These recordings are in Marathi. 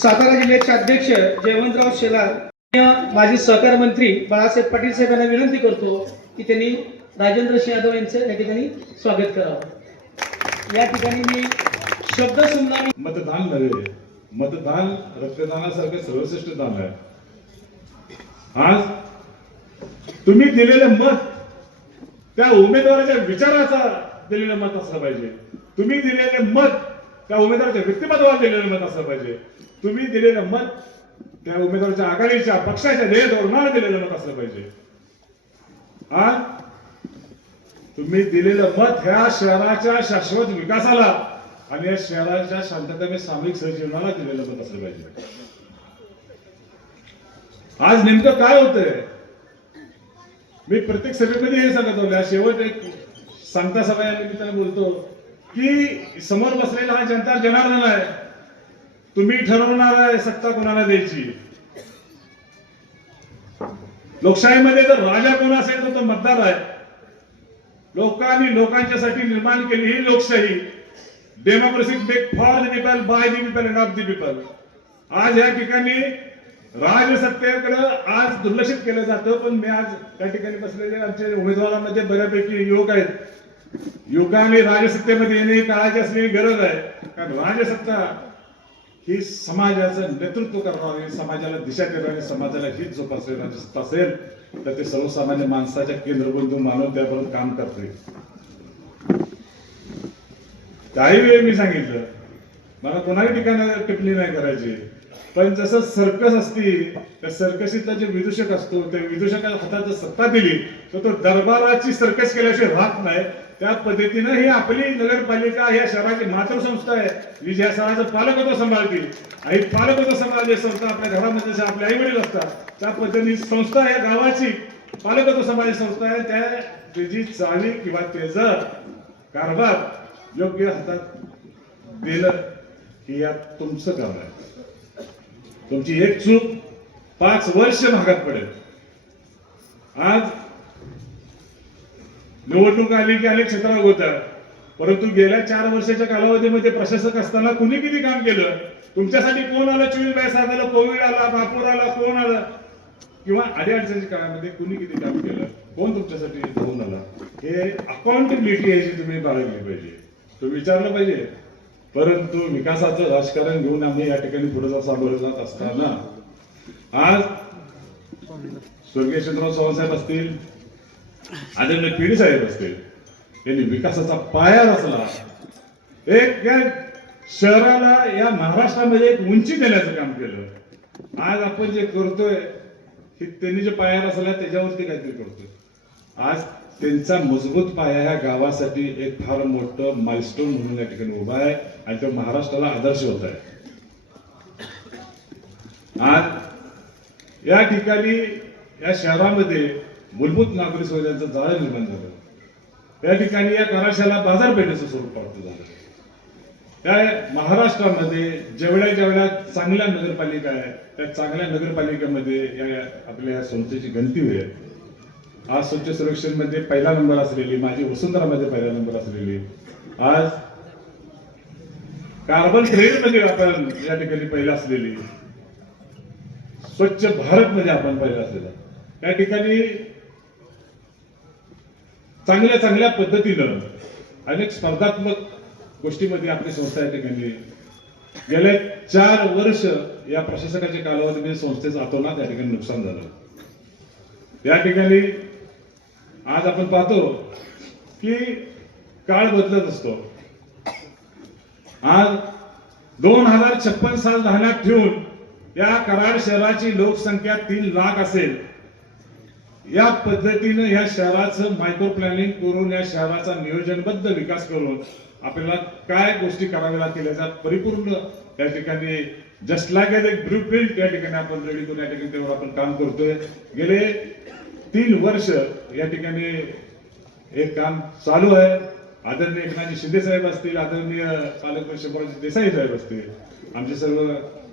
सातारा जिल्ह्याचे अध्यक्ष जयवंतराव शेलार माझी सहकार मंत्री बाळासाहेब पाटील साहेब यांना विनंती करतो की त्यांनी राजेंद्र सिंह यादव यांचं या ठिकाणी स्वागत करावं. या ठिकाणी मी शब्द सुनला मतदान नव्हे मतदान रक्तदानासारखं सर्वश्रेष्ठ दान आहे. आज तुम्ही दिलेलं मत त्या उमेदवाराच्या विचाराचा दिलेलं मत असलं पाहिजे. तुम्ही दिलेले मत त्या उमेदवाराच्या व्यक्तिमत्वाला दिलेलं मत असलं पाहिजे. तुम्ही दिलेलं मत त्या उमेदवाराच्या आघाडीच्या पक्षाच्या ध्येय धोरणाला दिलेलं मत असलं पाहिजे. हा? तुम्ही दिलेलं मत ह्या शहराच्या शाश्वत विकासाला आणि या शहराच्या शांततेने सामूहिक सहजीवनाला दिलेलं मत असलं पाहिजे. आज नेमकं काय होतंय? मी प्रत्येक सभेमध्ये हे सांगत होतो शेवट एक सांगता सभा या निमित्ताने बोलतो की समोर बसलेला हा जनता जनार्दन आहे. तुम्ही ठरवणार आहे सत्ता कोणाला द्यायची? लोकशाहीमध्ये जर राजा कोण असेल तर तो मतदार आहे. लोकांनी लोकांच्यासाठी निर्माण केली ही लोकशाही. Democracy make for the people by the people and of the people आज या ठिकाणी राजसत्तेकडे आज दुर्लक्षित केलं जातं पण मी आज त्या ठिकाणी बसलेले आमचे उमेदवारांमध्ये बऱ्यापैकी युवक आहेत युवकांनी राजसत्तेमध्ये येणे काळाची असलेली गरज आहे. कारण राजसत्ता ही समाजाचं नेतृत्व करणारी समाजाला दिशा देणारी समाजाला हित जोपासणारी असेल तर ते सर्वसामान्य माणसाच्या केंद्रबिंदू मानव त्यापर्यंत काम करते. काही वेळ मी सांगितलं मला कोणाही ठिकाणी टिप्पणी नाही करायची पण जसं सर्कस असती त्या सर्कसीचा जे विदूषक असतो त्या विदूषकाला हातात जर सत्ता दिली तर तो दरबाराची सर्कस केल्याशिवाय राहत नाही त्या पद्धतीनं ही आपली नगरपालिका ह्या शहराची मातृसंस्था आहे. मी ज्या शहराचं पालकत्व सांभाळतील. आणि पालकत्व सांभाळली संस्था आपल्या घरामध्ये आपले आई वडील असतात त्या पद्धतीने संस्था या गावाची पालकत्व सांभाळली संस्था आहे. त्या त्याची चाली किंवा त्याचा कारभार योग्य हातात दिलं हे यात तुमचं काम आहे. तुमची एक चूक पाच वर्ष भागात पडेल. आज निवडणूक आली की अनेक क्षेत्र होतं. परंतु गेल्या चार वर्षाच्या कालावधीमध्ये प्रशासक असताना कुणी किती काम केलं? तुमच्यासाठी कोण आलं? चोवीस बाय सात आलं कोविड आला बापूर आला कोण आलं? किंवा अडीअडचणीच्या काळामध्ये कुणी किती काम केलं? कोण तुमच्यासाठी धावून आला? हे अकाउंटेबिलिटी याची तुम्ही बाळगली पाहिजे. तुम्ही विचारलं पाहिजे. परंतु विकासाचं राजकारण घेऊन आम्ही या ठिकाणी पुढे जात जात असताना आज स्वर्गीय चंद्रराव चव्हाणसाहेब असतील आदरणीय पिढी साहेब असतील यांनी विकासाचा पाया रचला. एक या शहराला या महाराष्ट्रामध्ये एक उंची देण्याचं काम केलं. आज आपण जे करतोय हे त्यांनी जे पाया रचला त्याच्यावरती काहीतरी करतोय. आज त्यांचा मजबूत पाया ह्या गावासाठी एक फार मोठं माइलस्टोन म्हणून या ठिकाणी उभा आहे आणि तो महाराष्ट्राला आदर्श होत आहे. आज या ठिकाणी या शहरामध्ये मूलभूत नागरी सुविधांचं जाळं निर्माण झालं. त्या ठिकाणी या कराशाला बाजारपेठेचं स्वरूप प्राप्त झालं. त्या महाराष्ट्रामध्ये जेवढ्या जेवढ्या चांगल्या नगरपालिका आहेत त्या चांगल्या नगरपालिकेमध्ये या आपल्या या संस्थेची गणती होईल. आज स्वच्छ सर्वेक्षणमध्ये पहिला नंबर असलेली माझी वसुंधरामध्ये पहिला नंबर असलेली आज कार्बन ट्रेडमध्ये आपण या ठिकाणी पहिला असलेली स्वच्छ भारत मध्ये आपण पहिला असलेला. त्या ठिकाणी चांगल्या चांगल्या पद्धतीनं अनेक स्पर्धात्मक गोष्टीमध्ये आपली संस्था या ठिकाणी गेल्या चार वर्ष या प्रशासकाच्या कालावधीमध्ये संस्थेचं अतोनात या ठिकाणी नुकसान झालं. या ठिकाणी आज आपण पाहतो की काळ बदलत असतो. आज दोन हजार छप्पन साल ध्यानात ठेवून या कराड शहराची लोकसंख्या तीन लाख असेल. या पद्धतीनं या शहराचं मायक्रो प्लॅनिंग करून या शहराचा नियोजनबद्ध विकास करून आपल्याला काय गोष्टी कराव्या लागतील याचा परिपूर्ण त्या ठिकाणी जस्ट लाईक एज एक ब्ल्यू प्रिंट या ठिकाणी आपण रेडी करून या ठिकाणी त्यावर आपण काम करतोय. गेले तीन वर्ष या ठिकाणी हे काम चालू आहे. आदरणीय एकनाथजी शिंदे साहेब असतील आदरणीय पालकमंत्री शंभराजी देसाई साहेब असतील आमचे सर्व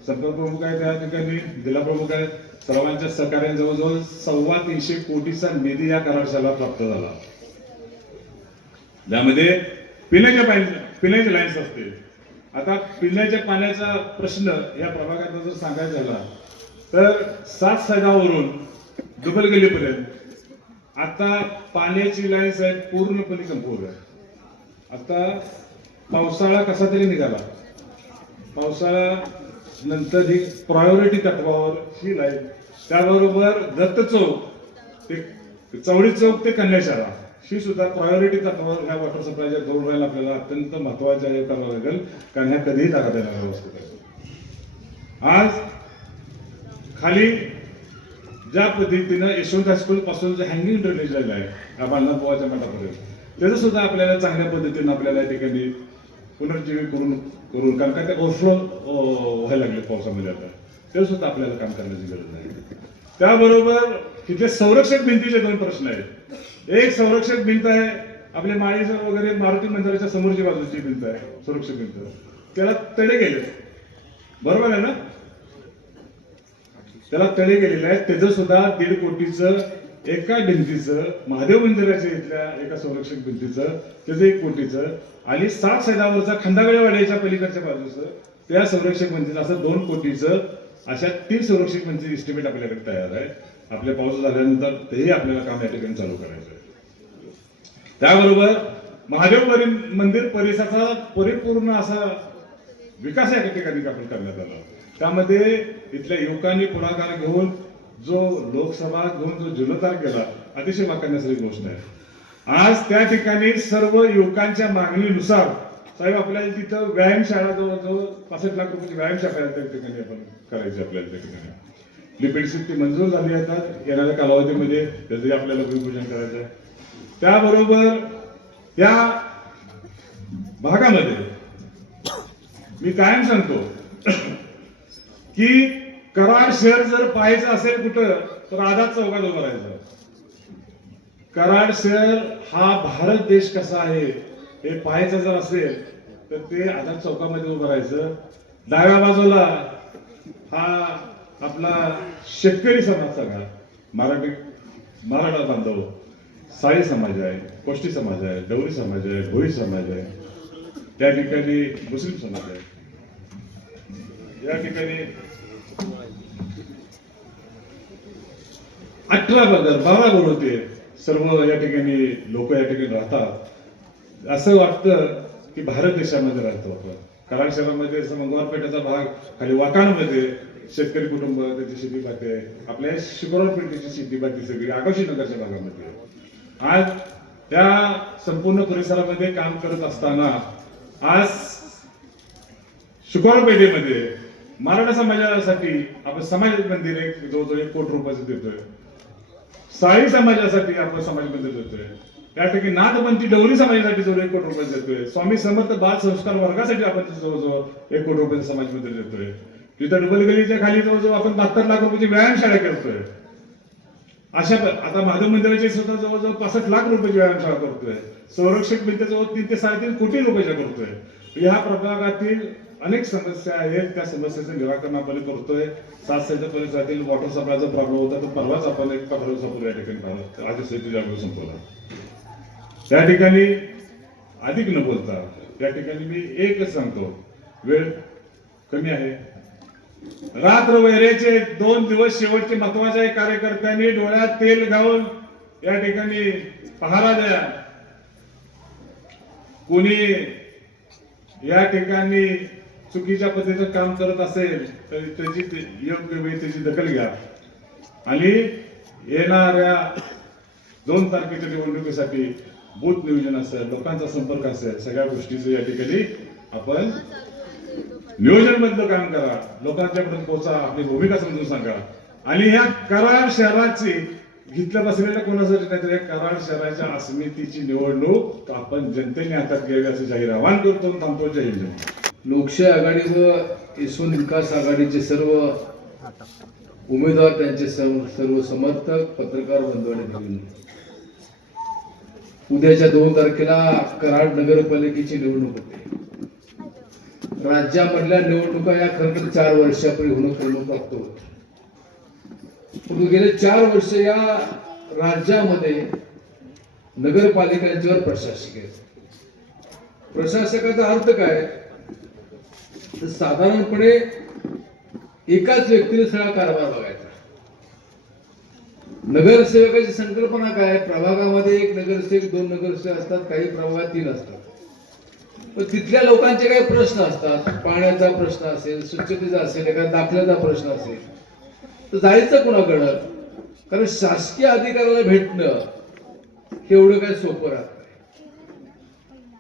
संपर्क प्रमुख आहेत त्या ठिकाणी जिल्हा प्रमुख आहेत. सर्वांच्या सहकार्याने जवळजवळ सव्वा तीनशे कोटीचा निधी या करारशाला प्राप्त झाला. त्यामध्ये पिण्याच्या पाणी पिण्याचे लाईन्स असतील. आता पिण्याच्या पाण्याचा प्रश्न या प्रभागात जर सांगायचा झाला तर सात सैदावरून दुबल गेलीपर्यंत आता पाण्याची लाईन्स आहे पूर्णपणे कमकुवत आहे आता पावसाळा कसा तरी निघाला. पावसाळा नंतर ही प्रायोरिटी तत्वावर ही लाईन त्याबरोबर दत्त चौक ते चवळी चौक ते कन्याशाळा ही सुद्धा प्रायोरिटी तत्वावर ह्या वॉटर सप्लायच्या दोन लाईन आपल्याला अत्यंत महत्त्वाच्या हे करावं लागेल. कारण ह्या कधीही ताकद येणार व्यवस्थित आज खाली ज्या पद्धतीनं यशवंत हायस्कूल पासून जे हँगिंग ड्रेनेज झालं आहे या बालनाथ बुवाच्या मठापर्यंत. त्याचं सुद्धा आपल्याला चांगल्या पद्धतीनं आपल्याला या ठिकाणी पुनर्जीवित करून करून कारण का ते ओव्हरफ्लो व्हायला लागले पावसामध्ये आता. ते सुद्धा आपल्याला काम करण्याची गरज आहे त्याबरोबर तिथे संरक्षक भिंतीचे दोन प्रश्न आहेत. एक संरक्षक भिंत आहे आपल्या माळेसर वगैरे मारुती मंदिराच्या समोरची बाजूची भिंत आहे संरक्षक भिंत. त्याला तडे गेले बरोबर आहे ना? त्याला तडे गेलेले आहेत. त्याचं सुद्धा दीड कोटीचं एका भिंतीचं महादेव मंदिराच्या इथल्या एका संरक्षक भिंतीचं त्याचं एक कोटीचं आणि सात सैलावरचा खंडागळे वाड्याच्या पलीकडच्या बाजूचं त्या संरक्षक भिंतीचं असं दोन कोटीचं अशा तीन संरक्षक भिंतीचं इस्टिमेट आपल्याकडे तयार आहे. आपल्या पाऊस झाल्यानंतर तेही आपल्याला काम या ठिकाणी चालू करायचं आहे. त्याबरोबर महादेव परि- मंदिर परिसराचा परिपूर्ण असा विकास या ठिकाणी आपण करण्यात आला. त्यामध्ये इथल्या युवकांनी पुढाकार घेऊन जो लोकसभा घेऊन जो जुलतार केला अतिशय वाखाणण्यासारखी गोष्ट आहे. आज त्या ठिकाणी सर्व युवकांच्या मागणीनुसार साहेब आपल्याला तिथं व्यायामशाळा जवळजवळ पासष्ट लाख रुपयाची व्यायामशाळा त्या ठिकाणी आपण करायची आपल्याला त्या ठिकाणी. लिपिडशिप ती मंजूर झाली आता येणाऱ्या कालावधीमध्ये त्याचंही आपल्याला भूमिपूजन करायचं आहे. त्याबरोबर या भागामध्ये मी कायम सांगतो की कराड शहर जर पाहायचं असेल कुठं तर आझाद चौकात उभं राहायचं. कराड शहर हा भारत देश कसा आहे हे पाहायचं जर असेल तर ते आझाद चौकामध्ये उभं राहायचं. डाव्या बाजूला हा आपला शेतकरी समाज सांगा मराठी मराठा बांधव साई समाज आहे कोष्टी समाज आहे डवरी समाज आहे भोई समाज आहे त्या ठिकाणी मुस्लिम समाज आहे. या ठिकाणी अठरा बगर बारा होते. सर्व या ठिकाणी लोक या ठिकाणी राहतात. असं वाटतं की भारत देशामध्ये राहतो आपण. कराड शहरामध्ये मंगळवारपेठेचा भाग खाली वाकाणमध्ये शेतकरी कुटुंब त्याची शेती बाकी आपल्या शुक्रवार पेठेची शेती बाकी सगळी आकाशी नगरच्या भागामध्ये आज त्या संपूर्ण परिसरामध्ये काम करत असताना आज शुक्रवार पेठेमध्ये मराठा समाजासाठी आपण समाज मंदिर एक जवळजवळ एक कोटी रुपयाचं देतोय. साई समाजासाठी आपण समाज मंदिर देतोय. त्या ठिकाणी नाथपंथी डवरी समाजासाठी जवळ एक कोटी रुपये देतोय. स्वामी समर्थ बाल संस्कार वर्गासाठी आपण जवळजवळ एक कोटी रुपये समाजमध्ये देतोय. तिथं डबलगलीच्या खाली जवळजवळ आपण बहात्तर लाख रुपयाची व्यायामशाळा करतोय. अशा आता महादेव मंदिराची सुद्धा जवळजवळ पासष्ट लाख रुपयाची व्यायामशाळा करतोय. संरक्षक भिंत जवळ तीन ते साडेतीन कोटी रुपयाच्या करतोय. या प्रभागातील अनेक समस्या आहेत. त्या समस्येचं निराकरण आपण करतोय. सात परिसरातील वॉटर सप्लायचा प्रॉब्लेम होता तर परवाच आपण एक पंधरा दिवसापूर्वी या ठिकाणी पाहिलं आधी सैती जागृत संपवला त्या ठिकाणी अधिक न बोलता त्या ठिकाणी मी एकच सांगतो. वेळ कमी आहे. रात्र वैरेचे दोन दिवस शेवटचे महत्त्वाचे कार्यकर्त्यांनी डोळ्यात तेल घालून या ठिकाणी पहारा द्या. कोणी या ठिकाणी चुकीच्या पद्धतीचं काम करत असेल तर त्याची योग्य वेळी त्याची दखल घ्या. आणि येणाऱ्या दोन तारखेच्या निवडणुकीसाठी बूथ नियोजन असेल लोकांचा संपर्क असेल सगळ्या गोष्टीचं या ठिकाणी आपण नियोजनबद्ध काम करा. लोकांच्यापर्यंत पोहोचा आपली भूमिका समजून सांगा. आणि ह्या कराड शहराची घेतल्या बसलेल्या कोणासाठी नाही तर या कराड शहराच्या अस्मितीची निवडणूक आपण जनतेने हातात घ्यावी असं जाहीर आवाहन करतो थांबतो. जय हिंद. लोकशाही आघाडी व यशवंत विकास आघाडीचे सर्व उमेदवार त्यांचे सर्व समर्थक पत्रकार बंधवाने आणि उद्याच्या दोन तारखेला कराड नगरपालिकेची निवडणूक होते. राज्यामधल्या निवडणुका या खरं तर चार वर्षापूर्वी होणं क्रमप्राप्त होत. गेले चार वर्ष या राज्यामध्ये नगरपालिकांच्यावर प्रशासक आहे प्रशासकाचा अर्थ काय? तर साधारणपणे एकाच व्यक्तीने सगळा कारभार बघायचा. नगरसेवकाची संकल्पना काय आहे? प्रभागामध्ये एक नगरसेवक दोन नगरसेवक असतात काही प्रभागात तीन असतात. पण तिथल्या लोकांचे काही प्रश्न असतात. पाण्याचा प्रश्न असेल स्वच्छतेचा असेल एखाद्या दाखल्याचा प्रश्न असेल. तर जायचं कुणाकडं? कारण शासकीय अधिकाऱ्याला भेटणं हे एवढं काय सोपं राहतं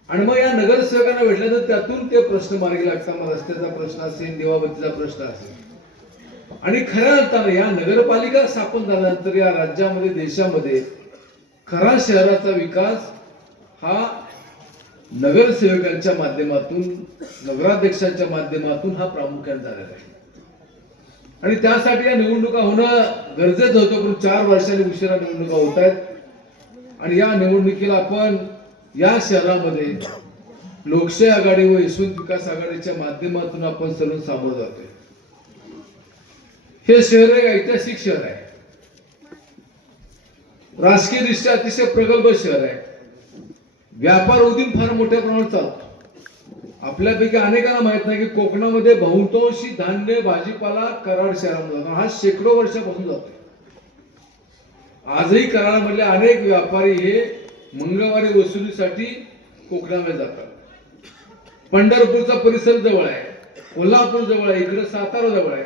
आणि मग या नगरसेवकांना भेटल्यानंतर त्यातून ते प्रश्न मार्गी लागतात. मग रस्त्याचा प्रश्न असेल दिवाबत्तीचा प्रश्न असेल. आणि खऱ्या अर्थाने या नगरपालिका स्थापन झाल्यानंतर या राज्यामध्ये देशामध्ये खरा शहराचा विकास हा नगरसेवकांच्या माध्यमातून नगराध्यक्षांच्या माध्यमातून हा प्रामुख्याने झालेला आहे. आणि त्यासाठी या निवडणुका होणं गरजेचं होतं. पण चार वर्षांनी उशिरा निवडणुका होत आहेत. आणि या निवडणुकीला आपण या शहरामध्ये लोकशाही आघाडी व यशवंत विकास आघाडीच्या माध्यमातून आपण सर्व सामोरं जातोय. हे शहर एक ऐतिहासिक शहर आहे. राजकीय दृष्ट्या अतिशय प्रगल्भ शहर आहे. व्यापार उदीम फार मोठ्या प्रमाणात चालतो. आपल्यापैकी अनेकांना माहीत नाही की कोकणामध्ये बहुतांशी धान्य भाजीपाला कराड शहरामध्ये जातो. हा शेकडो वर्षापासून जातो आजही कराडामधले अनेक व्यापारी हे मंगळवारी वसुलीसाठी कोकणामध्ये जातात. पंढरपूरचा परिसर जवळ आहे. कोल्हापूर जवळ आहे. इकडे सातारा जवळ आहे.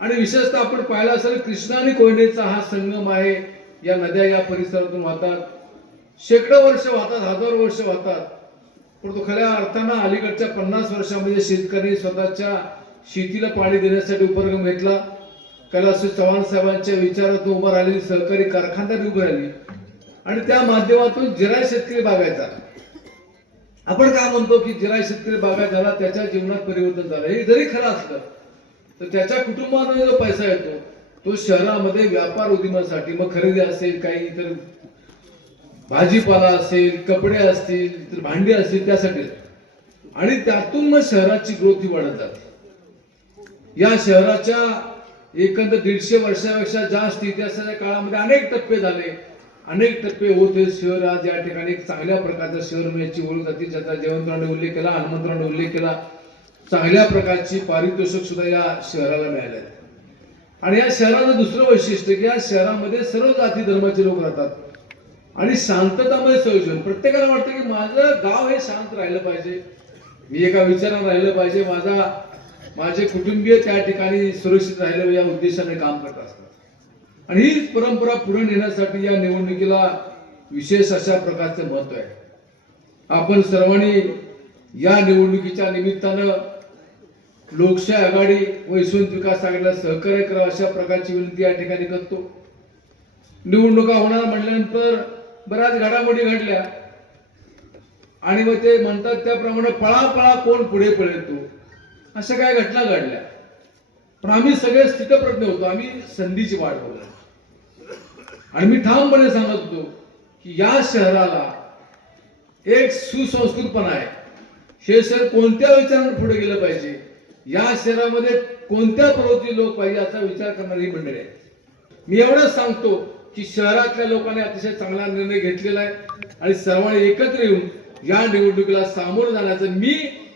आणि विशेषतः आपण पाहिलं असेल कृष्णा आणि कोयनेचा हा संगम आहे. या नद्या या परिसरातून वाहतात. शेकडो वर्ष वाहतात हजारो वर्ष वाहतात. परंतु खऱ्या अर्थानं अलीकडच्या पन्नास वर्षामध्ये शेतकरी स्वतःच्या शेतीला पाणी देण्यासाठी उपक्रम घेतला. कैलास चव्हाण साहेबांच्या विचारातून उभं राहिलेली सहकारी कारखानदारी उभी राहिली. आणि त्या माध्यमातून जिराय शेतकरी बागायचा आपण काय म्हणतो की जिराय शेतकरी बागायत झाला? त्याच्या जीवनात परिवर्तन झालं. हे जरी खरं असलं तर त्याच्या कुटुंबाने जो पैसा येतो तो शहरामध्ये व्यापार उद्यमासाठी मग खरेदी असेल काही इतर भाजीपाला असेल कपडे असतील इतर भांडी असतील त्यासाठी. आणि त्यातून मग शहराची ग्रोथ ही वाढत जाते. या शहराच्या एकंदर दीडशे वर्षापेक्षा जास्त इतिहासाच्या काळामध्ये अनेक टप्पे झाले. अनेक टप्पे होते शहर आज या ठिकाणी चांगल्या प्रकारचं शहर म्हणजे मिळायची ओळख जाते ज्याचा जयवंतरावने उल्लेख केला हनुमंतरावने उल्लेख केला चांगल्या प्रकारची पारितोषिक सुद्धा या शहराला मिळाले आणि या शहराचं दुसरं वैशिष्ट्य की या शहरामध्ये सर्व जाती धर्माचे लोक राहतात. आणि शांततामध्ये संयोजन प्रत्येकाला वाटतं की माझं गाव हे शांत राहिलं पाहिजे. मी एका विचारानं राहिलं पाहिजे माझा माझे कुटुंबीय त्या ठिकाणी सुरक्षित राहिलं या उद्देशाने काम करत असतात. आणि ही परंपरा पुढे नेण्यासाठी या निवडणुकीला विशेष अशा प्रकारचं महत्त्व आहे. आपण सर्वांनी या निवडणुकीच्या निमित्तानं लोकशाही आघाडी व यशवंत विकास आघाडीला सहकार्य करावं अशा प्रकारची विनंती या ठिकाणी करतो. निवडणुका होणार म्हटल्यानंतर बऱ्याच घडामोडी घडल्या. आणि मग ते म्हणतात त्याप्रमाणे पळापळा कोण पुढे पळतो अशा काय घटना घडल्या. पण आम्ही सगळे स्थितप्रज्ञ होतो. आम्ही संधीची वाट बघतो आणि मी ठामपणे सांगत होतो की या शहराला एक सुसंस्कृतपणा आहे. हे शहर कोणत्या विचारानं पुढे गेलं पाहिजे? या शहरामध्ये कोणत्या प्रवृत्ती लोक पाहिजे याचा विचार करणारी मंडळी आहे. मी एवढंच सांगतो की शहरातल्या लोकांनी अतिशय चांगला निर्णय घेतलेला आहे आणि सर्वांनी एकत्र येऊन या निवडणुकीला सामोरं जाण्याचं मी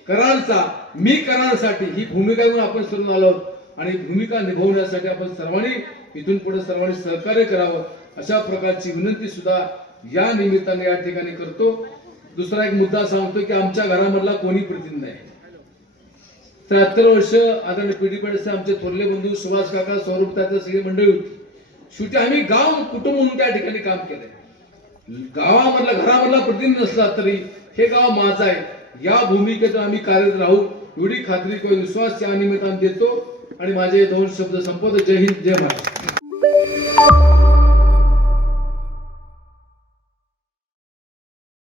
करारचा मी करारसाठी ही भूमिका घेऊन आपण सुरू आलो आहोत. आणि भूमिका निभावण्यासाठी आपण सर्वांनी इथून पुढे सर्वांनी सहकार्य करावं. अशा प्रकारची विनंती सुद्धा या निमित्ताने या ठिकाणी करतो. दुसरा एक मुद्दा सांगतो की आमच्या घरामधला कोणी प्रतिनिधी नाही. त्र्याहत्तर वर्ष आदरणीय पिढी पेढसे आमचे थोरले बंधू सुभाष काका सौरभ त्याचं सगळी मंडळी होती. शेवटी आम्ही गाव कुटुंब म्हणून त्या ठिकाणी काम केलंय. गावामधला घरामधला प्रतिनिधी नसला तरी हे गाव माझं आहे. या भूमिकेतून आम्ही कार्यरत राहू. एवढी खात्री किंवा विश्वास या निमित्ताने देतो. आणि माझे दोन शब्द संपवतो. जय हिंद जय महाराष्ट्र.